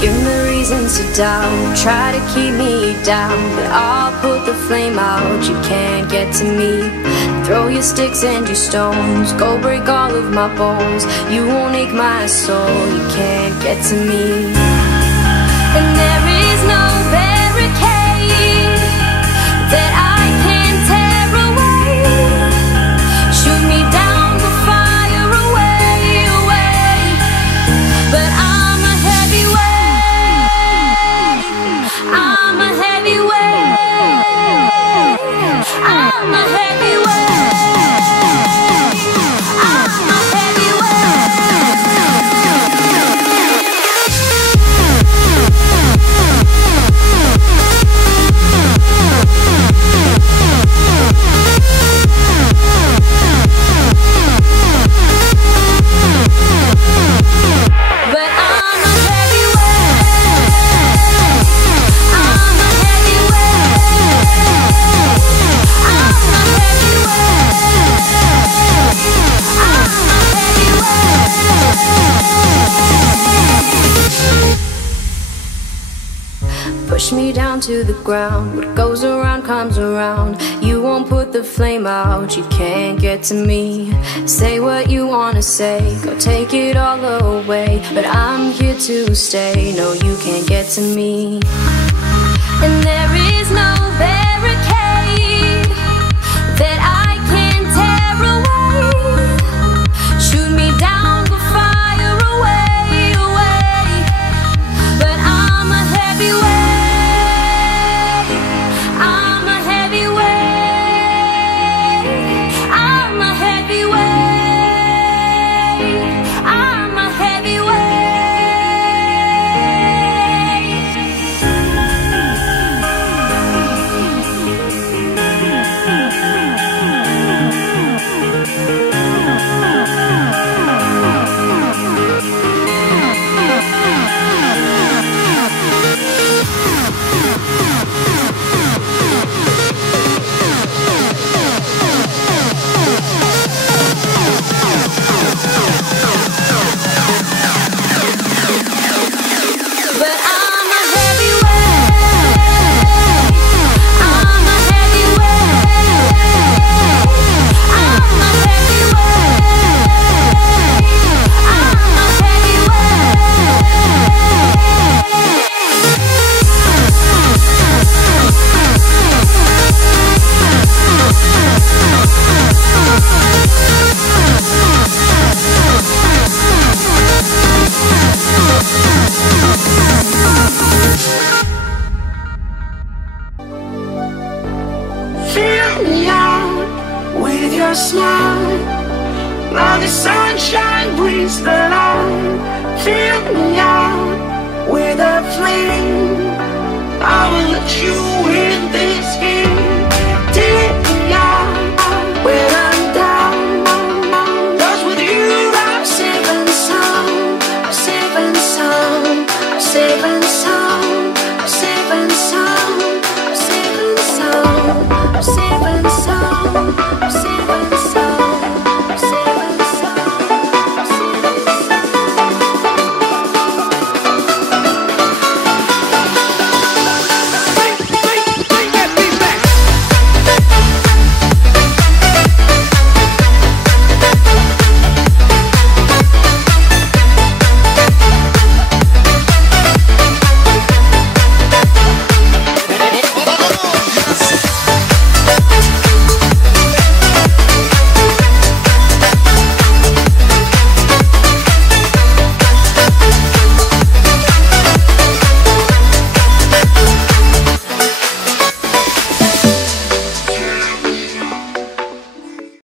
Give me reasons to doubt, try to keep me down, but I'll put the flame out, you can't get to me. Throw your sticks and your stones, go break all of my bones. You won't ache my soul, you can't get to me. And there is no barricade that I can tear away. Shoot me down, the fire away, away. But I'm a heavyweight, I'm a heavyweight, I'm a heavyweight. Push me down to the ground, what goes around comes around. You won't put the flame out, you can't get to me. Say what you wanna say, go take it all away, but I'm here to stay, no you can't get to me. And there is no barricade that I can tear away. Shoot me down, the fire away, away. But I'm a heavyweight, smile. Now the sunshine brings the light. Fill me out with a flame. I will let you in this game. Take me out with